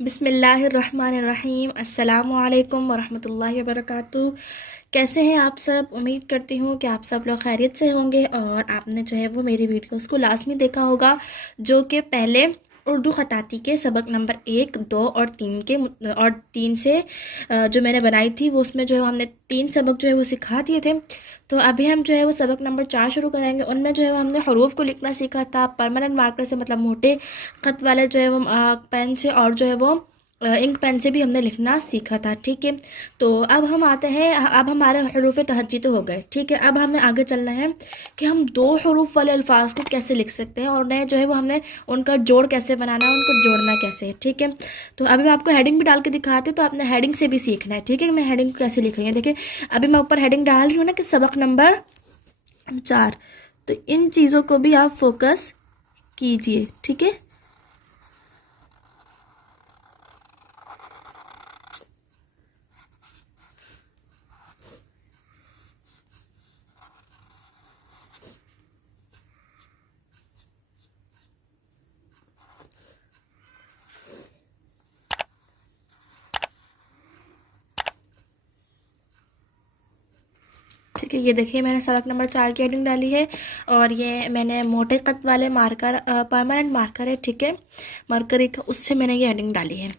बिस्मिल्लाहिर्रहमानिर्रहीम। अस्सलामु अलैकुम वरहमतुल्लाहि वबरकातुहू। कैसे हैं आप सब? उम्मीद करती हूँ कि आप सब लोग खैरियत से होंगे और आपने जो है वो मेरी वीडियोस को लास्ट में देखा होगा, जो कि पहले उर्दू ख़ताती के सबक नंबर 1, 2 और 3 से जो मैंने बनाई थी वो, उसमें जो है हमने 3 सबक जो है वो सिखा दिए थे। तो अभी हम जो है वो सबक नंबर 4 शुरू करेंगे। उनमें जो है वो हमने हरूफ को लिखना सीखा था परमानेंट मार्कर से, मतलब मोटे ख़त वाले जो है वो पेन से, और जो है वो इंक पेन से भी हमने लिखना सीखा था। ठीक है, तो अब हम आते हैं, अब हमारे हरूफ तहज्जी तो हो गए। ठीक है, अब हमें आगे चलना है कि हम 2 हरूफ वाले अल्फाज को कैसे लिख सकते हैं और उन्हें जो है वो हमने उनका जोड़ कैसे बनाना है, उनको जोड़ना कैसे है। ठीक है, तो अभी मैं आपको हेडिंग भी डाल के दिखाती हूँ, तो आपने हेडिंग से भी सीखना है। ठीक है, मैं हेडिंग कैसे लिख रही हूँ देखिए। अभी मैं ऊपर हेडिंग डाल रही हूँ ना कि सबक नंबर 4, तो इन चीज़ों को भी आप फोकस कीजिए। ठीक है, ठीक है। ये देखिए मैंने सबक नंबर 4 की हेडिंग डाली है और ये मैंने मोटे कत वाले मार्कर, परमानेंट मार्कर है, ठीक है, मरकरी का, उससे मैंने ये हेडिंग डाली है।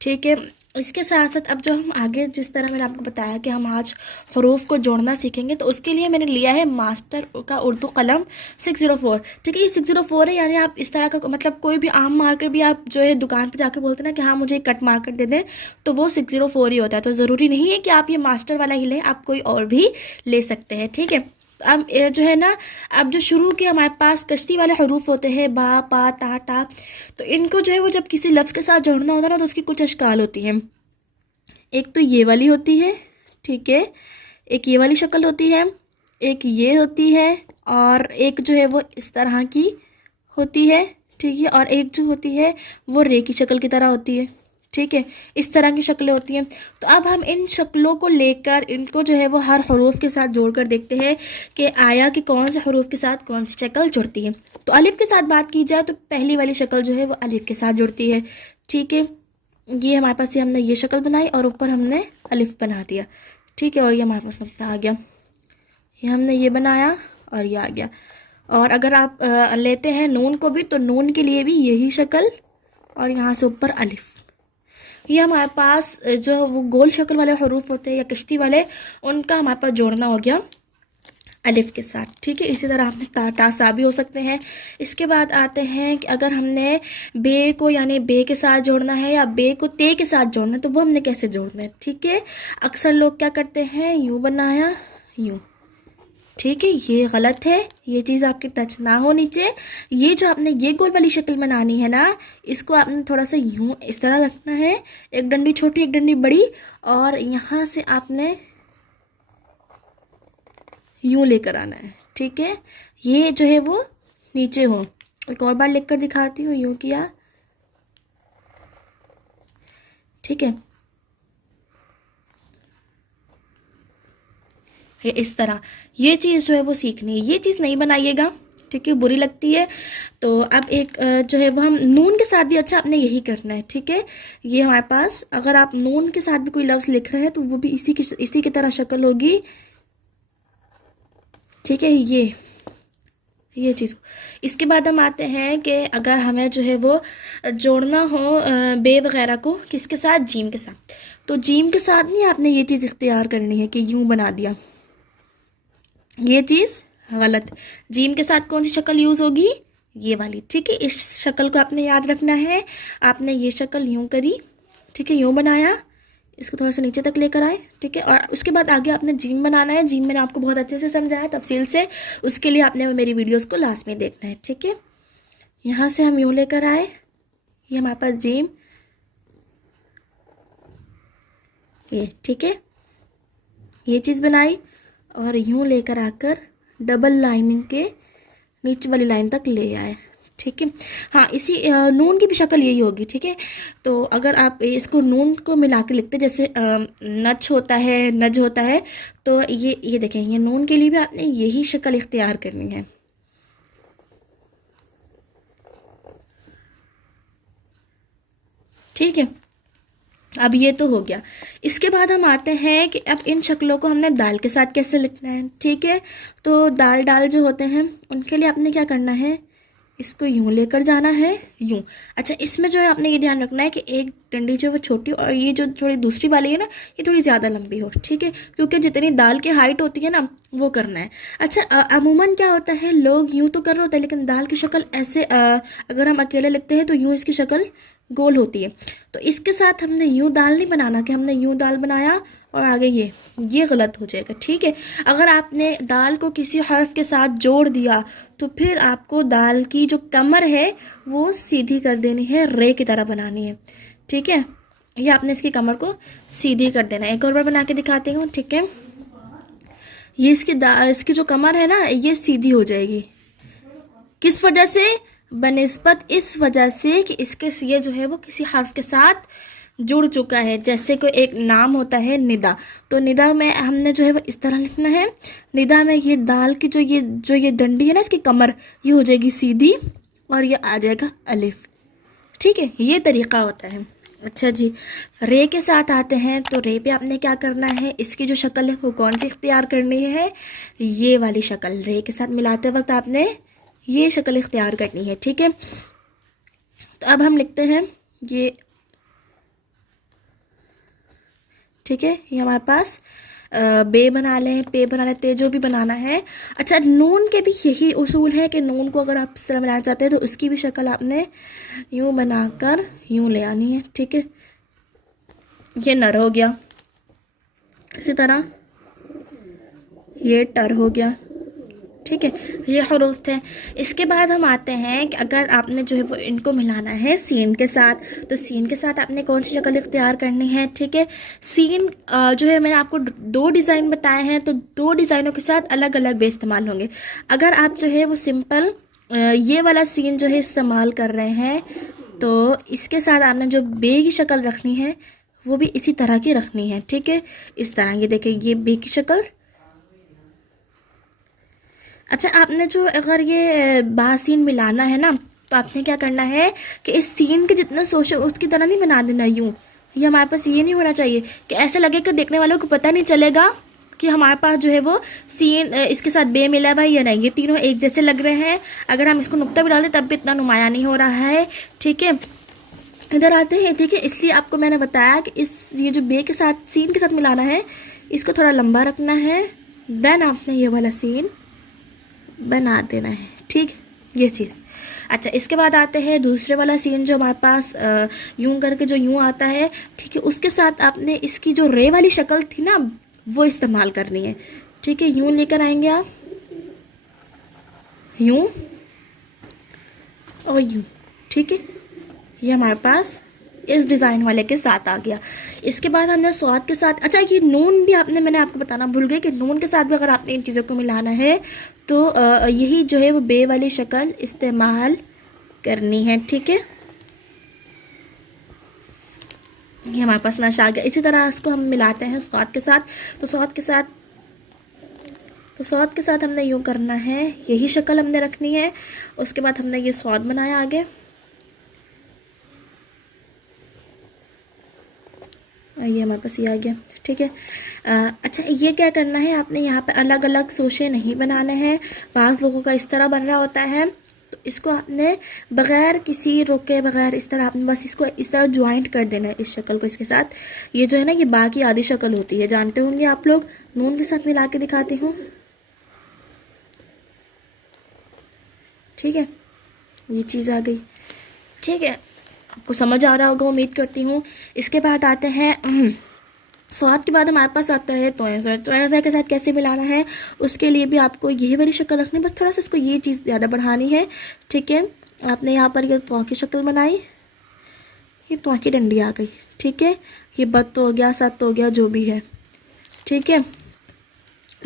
ठीक है, इसके साथ साथ अब जो हम आगे, जिस तरह मैंने आपको बताया कि हम आज हरूफ को जोड़ना सीखेंगे, तो उसके लिए मैंने लिया है मास्टर का उर्दू कलम 604। ठीक है, ये 604 है, यानी आप इस तरह का, मतलब कोई भी आम मार्कर भी आप जो है दुकान पर जाकर बोलते हैं ना कि हाँ मुझे कट मार्कर दे दें, तो वो 604 ही होता है। तो ज़रूरी नहीं है कि आप ये मास्टर वाला ही लें, आप कोई और भी ले सकते हैं। ठीक है, तो अब जो है ना, अब जो शुरू के हमारे पास कश्ती वाले हरूफ होते हैं, बा, पा, ता, टा, तो इनको जो है वो जब किसी लफ्ज़ के साथ जोड़ना होता है ना, तो उसकी कुछ अशकाल होती हैं। एक तो ये वाली होती है, ठीक है, एक ये वाली शक्ल होती है, एक ये होती है, और एक जो है वो इस तरह की होती है। ठीक है, और एक जो होती है वो रे की शक्ल की तरह होती है। ठीक है, इस तरह की शक्लें होती हैं। तो अब हम इन शक्लों को लेकर इनको जो है वो हर हरूफ के साथ जोड़कर देखते हैं कि आया कि कौन से हरूफ के साथ कौन सी शक्ल जुड़ती है। तो अलिफ के साथ बात की जाए तो पहली वाली शक्ल जो है वो अलिफ के साथ जुड़ती है। ठीक है, ये हमारे पास, ये हमने ये शक्ल बनाई और ऊपर हमने अलिफ बना दिया। ठीक है, और ये हमारे पास नुक्ता आ गया, ये हमने ये बनाया और ये आ गया। और अगर आप लेते हैं नून को भी, तो नून के लिए भी यही शक्ल और यहाँ से ऊपर अलिफ। ये हमारे पास जो वो गोल शक्ल वाले हरूफ होते हैं या कश्ती वाले, उनका हमारे पास जोड़ना हो गया अलिफ के साथ। ठीक है, इसी तरह हमने ता, टा, सा भी हो सकते हैं। इसके बाद आते हैं कि अगर हमने बे को, यानी बे के साथ जोड़ना है या बे को ते के साथ जोड़ना है, तो वो हमने कैसे जोड़ना है। ठीक है, अक्सर लोग क्या करते हैं, यूँ बनाया, यूँ। ठीक है, ये गलत है, ये चीज़ आपकी टच ना हो नीचे। ये जो आपने ये गोल वाली शक्ल बनानी है ना, इसको आपने थोड़ा सा यूं इस तरह रखना है, एक डंडी छोटी एक डंडी बड़ी, और यहाँ से आपने यूं लेकर आना है। ठीक है, ये जो है वो नीचे हो। एक और बार लिख कर दिखाती हूँ, यूं किया। ठीक है, ये इस तरह, ये चीज़ जो है वो सीखनी है, ये चीज़ नहीं बनाइएगा, ठीक है, बुरी लगती है। तो अब एक जो है वो हम नून के साथ भी, अच्छा आपने यही करना है। ठीक है, ये हमारे पास, अगर आप नून के साथ भी कोई लफ्ज़ लिख रहे हैं तो वो भी इसी की तरह शक्ल होगी। ठीक है, ये चीज़। इसके बाद हम आते हैं कि अगर हमें जो है वो जोड़ना हो बे वगैरह को, किसके साथ, जीम के साथ, तो जीम के साथ नहीं आपने ये चीज़ इख्तियार करनी है कि यूं बना दिया, ये चीज़ गलत। जीम के साथ कौन सी शक्ल यूज़ होगी, ये वाली। ठीक है, इस शक्ल को आपने याद रखना है। आपने ये शक्ल यूं करी, ठीक है, यूं बनाया, इसको थोड़ा सा नीचे तक लेकर आए। ठीक है, और उसके बाद आगे आपने जीम बनाना है। जीम मैंने आपको बहुत अच्छे से समझाया तफसील से, उसके लिए आपने मेरी वीडियोस को लास्ट में देखना है। ठीक है, यहाँ से हम यूं लेकर आए, ये हमारे पास जीम, ये। ठीक है, ये चीज़ बनाई और यूं लेकर आकर डबल लाइनिंग के नीचे वाली लाइन तक ले आए। ठीक है, हाँ, इसी नून की भी शक्ल यही होगी। ठीक है, तो अगर आप इसको नून को मिला के लिखते, जैसे नच होता है, नज होता है, तो ये देखें, ये नून के लिए भी आपने यही शक्ल इख्तियार करनी है। ठीक है, अब ये तो हो गया। इसके बाद हम आते हैं कि अब इन शक्लों को हमने दाल के साथ कैसे लिखना है। ठीक है, तो दाल जो होते हैं उनके लिए आपने क्या करना है, इसको यूं लेकर जाना है, यूं। अच्छा, इसमें जो है आपने ये ध्यान रखना है कि एक डंडी जो है वो छोटी और ये जो थोड़ी दूसरी वाली है ना ये थोड़ी ज़्यादा लंबी हो। ठीक है, क्योंकि जितनी दाल की हाइट होती है ना वो करना है। अच्छा, अमूमन क्या होता है, लोग यूं तो कर रहे होते हैं लेकिन दाल की शक्ल ऐसे अगर हम अकेले लिखते हैं तो यूं इसकी शक्ल गोल होती है। तो इसके साथ हमने यूं दाल नहीं बनाना कि हमने यूं दाल बनाया और आगे ये गलत हो जाएगा। ठीक है, अगर आपने दाल को किसी हर्फ के साथ जोड़ दिया तो फिर आपको दाल की जो कमर है वो सीधी कर देनी है, रे की तरह बनानी है। ठीक है, ये आपने इसकी कमर को सीधी कर देना है। एक और बार बना के दिखाती हूँ। ठीक है, ये इसकी जो कमर है ना ये सीधी हो जाएगी। किस वजह से, बनिस्बत इस वजह से कि इसके ये जो है वो किसी हर्फ के साथ जुड़ चुका है। जैसे कोई एक नाम होता है निदा, तो निदा में हमने जो है वो इस तरह लिखना है। निदा में ये दाल की जो ये डंडी है ना इसकी कमर ये हो जाएगी सीधी और ये आ जाएगा अलिफ। ठीक है, ये तरीका होता है। अच्छा जी, रे के साथ आते हैं। तो रे पे आपने क्या करना है, इसकी जो शक्ल है वो कौन सी इख्तियार करनी है, ये वाली शक्ल। रे के साथ मिलाते वक्त आपने ये शक्ल इख्तियार करनी है। ठीक है, तो अब हम लिखते हैं ये। ठीक है, ये हमारे पास बे बना लें, पे बना लेते हैं, जो भी बनाना है। अच्छा, नून के भी यही उसूल है कि नून को अगर आप इस तरह बनाना चाहते हैं तो उसकी भी शक्ल आपने यूं बनाकर यूं ले आनी है। ठीक है, ये नर हो गया, इसी तरह ये टर हो गया। ठीक है, ये हरूफ थे। इसके बाद हम आते हैं कि अगर आपने जो है वो इनको मिलाना है सीन के साथ, तो सीन के साथ आपने कौन सी शक्ल इख्तियार करनी है। ठीक है, सीन जो है मैंने आपको 2 डिज़ाइन बताए हैं, तो 2 डिज़ाइनों के साथ अलग अलग बे इस्तेमाल होंगे। अगर आप जो है वो सिंपल ये वाला सीन जो है इस्तेमाल कर रहे हैं तो इसके साथ आपने जो बे की शक्ल रखनी है वो भी इसी तरह की रखनी है। ठीक है, इस तरह ये देखिए ये बे की शक्ल। अच्छा, आपने जो अगर ये बासीन मिलाना है ना तो आपने क्या करना है कि इस सीन के जितना सोच उसकी तरह नहीं बना देना यूं। ये हमारे पास ये नहीं होना चाहिए कि ऐसे लगे कि देखने वालों को पता नहीं चलेगा कि हमारे पास जो है वो सीन इसके साथ बे मिला हुआ है या नहीं। ये तीनों एक जैसे लग रहे हैं। अगर हम इसको नुक्ता भी डाल दें तब भी इतना नुमाया नहीं हो रहा है। ठीक है, इधर आते हैं। ठीक है, इसलिए आपको मैंने बताया कि ये जो बे के साथ सीन के साथ मिलाना है इसको थोड़ा लंबा रखना है, देन आपने ये वाला सीन बना देना है। ठीक, ये चीज़। अच्छा, इसके बाद आते हैं दूसरे वाला सीन जो हमारे पास यूं करके जो यूं आता है। ठीक है, उसके साथ आपने इसकी जो रे वाली शक्ल थी ना वो इस्तेमाल करनी है। ठीक है, यूं लेकर आएंगे आप, यूं और यूं। ठीक है, ये हमारे पास इस डिज़ाइन वाले के साथ आ गया। इसके बाद हमने स्वाद के साथ, अच्छा ये नून भी मैंने आपको बताना भूल गई कि नून के साथ भी अगर आपने इन चीज़ों को मिलाना है तो यही जो है वो बे वाली शक्ल इस्तेमाल करनी है। ठीक है, ये हमारे पास नश आ गया। इसी तरह इसको हम मिलाते हैं स्वाद के साथ। तो स्वाद के साथ हमने यूँ करना है, यही शक्ल हमने रखनी है। उसके बाद हमने ये स्वाद बनाया आगे, ये हमारे पास ये आ गया। ठीक है, अच्छा ये क्या करना है, आपने यहाँ पे अलग अलग सोशे नहीं बनाने हैं। बाज़ लोगों का इस तरह बन रहा होता है, तो इसको आपने बग़ैर किसी रोके बग़ैर इस तरह आपने बस इसको इस तरह ज्वाइंट कर देना है, इस शक्ल को इसके साथ। ये जो है ना ये बाकी आधी शक्ल होती है, जानते होंगे आप लोग। नून के साथ मिला के दिखाती हूँ। ठीक है, ये चीज़ आ गई। ठीक है, आपको समझ आ रहा होगा उम्मीद करती हूँ। इसके बाद आते हैं स्वाद के बाद हमारे पास आता है तोयज़ा के साथ कैसे मिलाना है। उसके लिए भी आपको यही वाली शक्ल रखनी है, बस थोड़ा सा इसको ये चीज़ ज़्यादा बढ़ानी है। ठीक है, आपने यहाँ पर ये तो की शक्ल बनाई, ये तो की डंडी आ गई। ठीक है, ये बत हो गया, सत हो गया, जो भी है। ठीक है,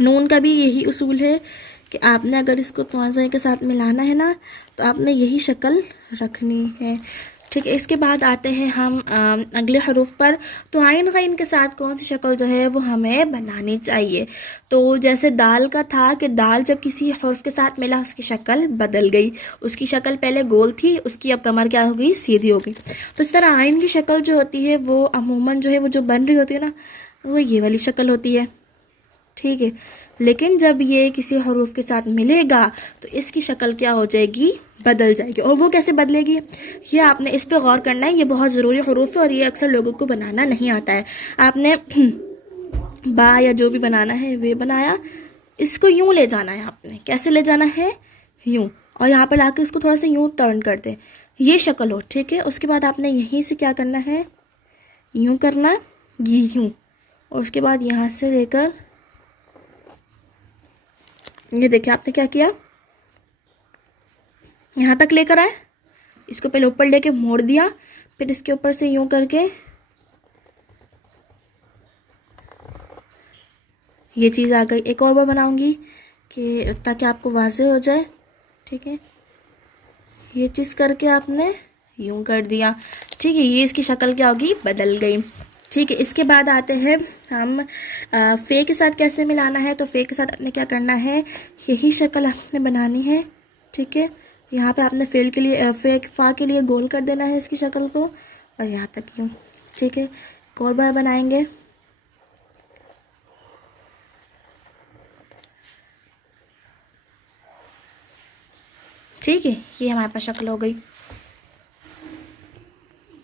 नून का भी यही उसूल है कि आपने अगर इसको तोयज़ा के साथ मिलाना है ना तो आपने यही शक्ल रखनी है। ठीक है। इसके बाद आते हैं हम अगले हरूफ पर। तो आइन गैन के साथ कौन सी शक्ल जो है वो हमें बनानी चाहिए। तो जैसे दाल का था कि दाल जब किसी हर्फ के साथ मिला उसकी शक्ल बदल गई, उसकी शक्ल पहले गोल थी, उसकी अब कमर क्या हो गई, सीधी हो गई। तो इस तरह आइन की शक्ल जो होती है वो अमूमन जो है वो जो बन रही होती है ना, वो ये वाली शक्ल होती है। ठीक है। लेकिन जब ये किसी हरूफ के साथ मिलेगा तो इसकी शक्ल क्या हो जाएगी, बदल जाएगी। और वो कैसे बदलेगी, ये आपने इस पे गौर करना है। ये बहुत ज़रूरी हरूफ है और ये अक्सर लोगों को बनाना नहीं आता है। आपने बा या जो भी बनाना है वे बनाया, इसको यूं ले जाना है आपने। कैसे ले जाना है, यूं, और यहाँ पर लाके उसको थोड़ा सा यूं टर्न कर दे, ये शक्ल हो। ठीक है। उसके बाद आपने यहीं से क्या करना है, यूं करना, ये यूं, और उसके बाद यहाँ से लेकर ये देखिए आपने क्या किया, यहाँ तक लेकर आए, इसको पहले ऊपर लेके मोड़ दिया, फिर इसके ऊपर से यूं करके ये चीज़ आ गई। एक और बार बनाऊंगी कि ताकि आपको वाज़ेह हो जाए। ठीक है। ये चीज़ करके आपने यूं कर दिया। ठीक है। ये इसकी शक्ल क्या होगी, बदल गई। ठीक है। इसके बाद आते हैं हम फ़े के साथ कैसे मिलाना है। तो फ़े के साथ आपने क्या करना है, यही शक्ल आपने बनानी है। ठीक है। यहाँ पे आपने फ़ेल के लिए फ़ा के लिए गोल कर देना है इसकी शक्ल को, और यहाँ तक यूँ। ठीक है। एक और बार बनाएंगे। ठीक है। ये हमारे पास शक्ल हो गई।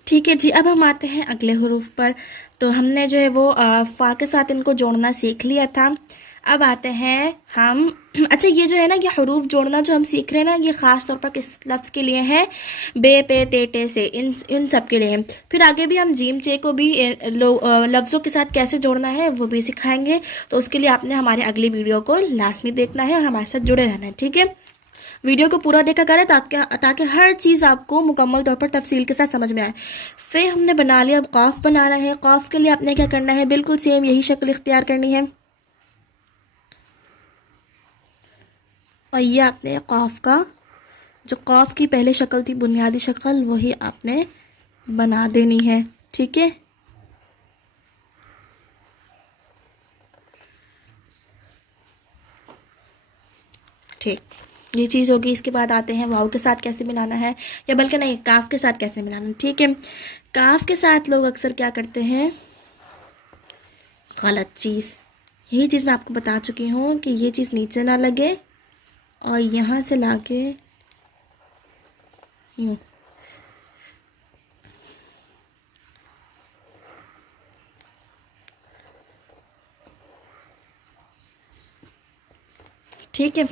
ठीक है जी। अब हम आते हैं अगले हरूफ पर। तो हमने जो है वो फ़ा के साथ इनको जोड़ना सीख लिया था। अब आते हैं हम अच्छा, ये जो है ना, ये हरूफ जोड़ना जो हम सीख रहे हैं ना, ये ख़ास तौर पर किस लफ्ज़ के लिए है, बे पे ते टे से, इन सब के लिए है। फिर आगे भी हम जीम चे को भी लफ्ज़ों के साथ कैसे जोड़ना है वो भी सिखाएंगे। तो उसके लिए आपने हमारे अगली वीडियो को लाजमी देखना है और हमारे साथ जुड़े रहना है। ठीक है। वीडियो को पूरा देखा करें ताकि हर चीज़ आपको मुकम्मल तौर पर तफसील के साथ समझ में आए। फिर हमने बना लिया, अब कॉफ बनाना है। कॉफ के लिए आपने क्या करना है, बिल्कुल सेम यही शक्ल इख्तियार करनी है। और ये आपने कॉफ का जो कॉफ की पहले शक्ल थी, बुनियादी शक्ल, वही आपने बना देनी है। ठीक है। ठीक, ये चीज़ होगी। इसके बाद आते हैं वाव के साथ कैसे मिलाना है, या बल्कि नहीं, काफ के साथ कैसे मिलाना है। ठीक है। काफ के साथ लोग अक्सर क्या करते हैं, गलत चीज़। यही चीज़ मैं आपको बता चुकी हूँ कि ये चीज़ नीचे ना लगे और यहाँ से लाके यूँ। ठीक है।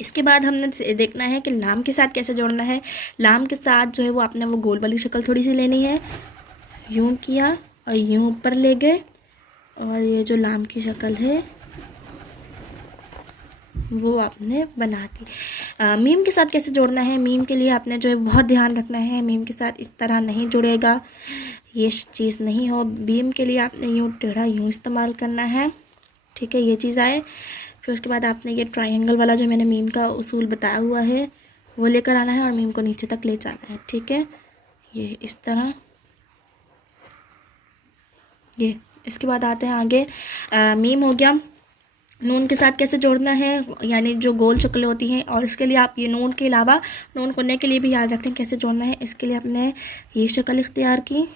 इसके बाद हमने देखना है कि लाम के साथ कैसे जोड़ना है। लाम के साथ जो है वो आपने वो गोल वाली शक्ल थोड़ी सी लेनी है, यूं किया और यूं ऊपर ले गए, और ये जो लाम की शक्ल है वो आपने बना दी। मीम के साथ कैसे जोड़ना है, मीम के लिए आपने जो है बहुत ध्यान रखना है, मीम के साथ इस तरह नहीं जुड़ेगा, ये चीज़ नहीं हो। बीम के लिए आपने यूं टेढ़ा यूं इस्तेमाल करना है। ठीक है। ये चीज़ आए। फिर उसके बाद आपने ये ट्रायंगल वाला जो मैंने मीम का उसूल बताया हुआ है वो लेकर आना है और मीम को नीचे तक ले जाना है। ठीक है। ये इस तरह, ये। इसके बाद आते हैं आगे, मीम हो गया। नून के साथ कैसे जोड़ना है, यानी जो गोल शक्लें होती हैं, और इसके लिए आप ये नून के अलावा नून करने के लिए भी याद रखें कैसे जोड़ना है। इसके लिए आपने ये शक्ल इख्तियार की।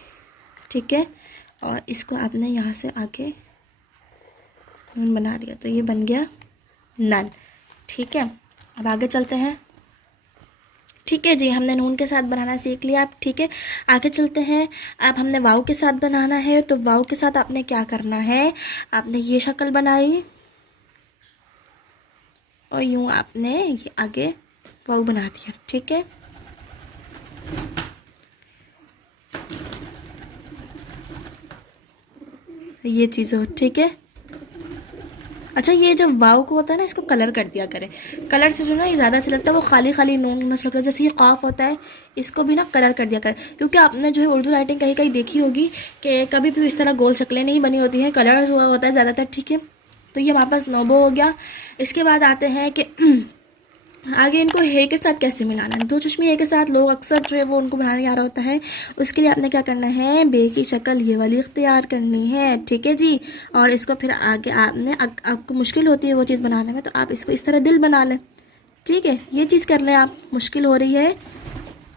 ठीक है। और इसको आपने यहाँ से आगे नून बना दिया, तो ये बन गया नन। ठीक है। अब आगे चलते हैं। ठीक है जी, हमने नून के साथ बनाना सीख लिया। अब ठीक है, आगे चलते हैं। अब हमने वाव के साथ बनाना है। तो वाव के साथ आपने क्या करना है, आपने ये शक्ल बनाई और यूं आपने ये आगे वाव बना दिया। ठीक है। ये चीज़ हो। ठीक है। अच्छा, ये जो वाव को होता है ना, इसको कलर कर दिया करें। कलर से जो ना ये ज़्यादा अच्छा लगता है। वो खाली खाली नून नून लगता है। जैसे ये काफ होता है, इसको भी ना कलर कर दिया करें, क्योंकि आपने जो है उर्दू राइटिंग कहीं कहीं देखी होगी कि कभी भी इस तरह गोल शक्लें नहीं बनी होती हैं, कलर हुआ होता है ज़्यादातर। ठीक है। तो ये हमारे पास नोबो हो गया। इसके बाद आते हैं कि आगे इनको हे के साथ कैसे मिलाना है। दो चश्मे हे के साथ लोग अक्सर जो है वो उनको बनाने नहीं आ रहा होता है। उसके लिए आपने क्या करना है, बे की शक्ल ये वाली इख्तियार करनी है, ठीक है जी। और इसको फिर आगे आपने आपको मुश्किल होती है वो चीज़ बनाने में, तो आप इसको इस तरह दिल बना लें, ठीक है। ये चीज़ कर लें, आप मुश्किल हो रही है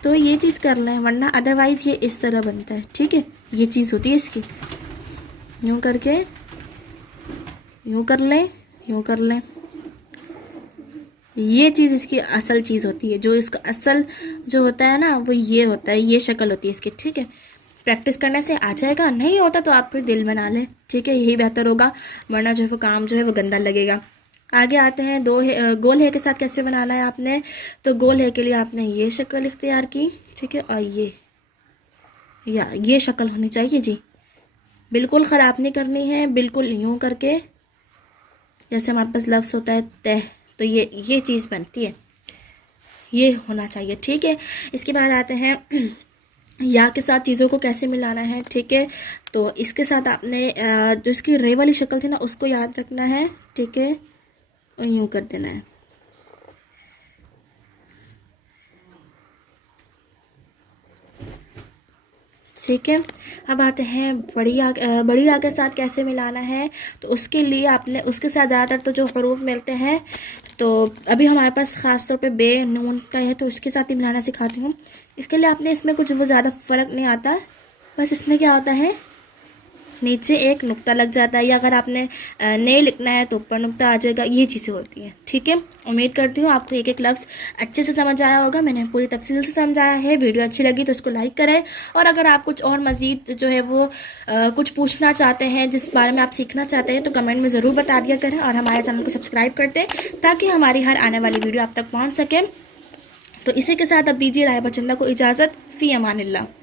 तो ये चीज़ कर लें, वरना अदरवाइज़ ये इस तरह बनता है, ठीक है। ये चीज़ होती है इसकी, यूँ करके यूँ कर लें, यूँ कर लें। ये चीज़ इसकी असल चीज़ होती है, जो इसका असल जो होता है ना वो ये होता है, ये शक्ल होती है इसकी, ठीक है। प्रैक्टिस करने से आ जाएगा, नहीं होता तो आप फिर दिल बना लें, ठीक है, यही बेहतर होगा, वरना जो है वो काम जो है वो गंदा लगेगा। आगे आते हैं गोल है के साथ कैसे बनाना है आपने। तो गोल है के लिए आपने ये शक्ल इख्तियार की, ठीक है, और ये शक्ल होनी चाहिए जी, बिल्कुल ख़राब नहीं करनी है, बिल्कुल यूँ करके जैसे हमारे पास लफ्ज़ होता है तह, तो ये चीज़ बनती है, ये होना चाहिए, ठीक है। इसके बाद आते हैं या के साथ चीज़ों को कैसे मिलाना है, ठीक है। तो इसके साथ आपने जो इसकी रे वाली शक्ल थी ना उसको याद रखना है, ठीक है, और यूँ कर देना है, ठीक है। अब आते हैं बड़ी आ के साथ कैसे मिलाना है। तो उसके लिए आपने उसके साथ ज़्यादातर तो जो हरूफ मिलते हैं, तो अभी हमारे पास ख़ास तौर पे बे नून का है, तो उसके साथ ही मिलाना सिखाती हूँ। इसके लिए आपने इसमें कुछ वो ज़्यादा फ़र्क नहीं आता, बस इसमें क्या होता है, नीचे एक नुक्ता लग जाता है, या अगर आपने नहीं लिखना है तो ऊपर नुक्ता आ जाएगा, ये चीज़ें होती हैं, ठीक है। उम्मीद करती हूँ आपको एक एक लफ्ज़ अच्छे से समझ आया होगा, मैंने पूरी तफसील से समझाया है। वीडियो अच्छी लगी तो इसको लाइक करें, और अगर आप कुछ और मज़ीद जो है वो कुछ पूछना चाहते हैं, जिस बारे में आप सीखना चाहते हैं, तो कमेंट में ज़रूर बता दिया करें, और हमारे चैनल को सब्सक्राइब कर दें ताकि हमारी हर आने वाली वीडियो आप तक पहुँच सके। तो इसी के साथ अब दीजिए राय बचंदा को इजाज़त, फ़ी अमानिल्लाह।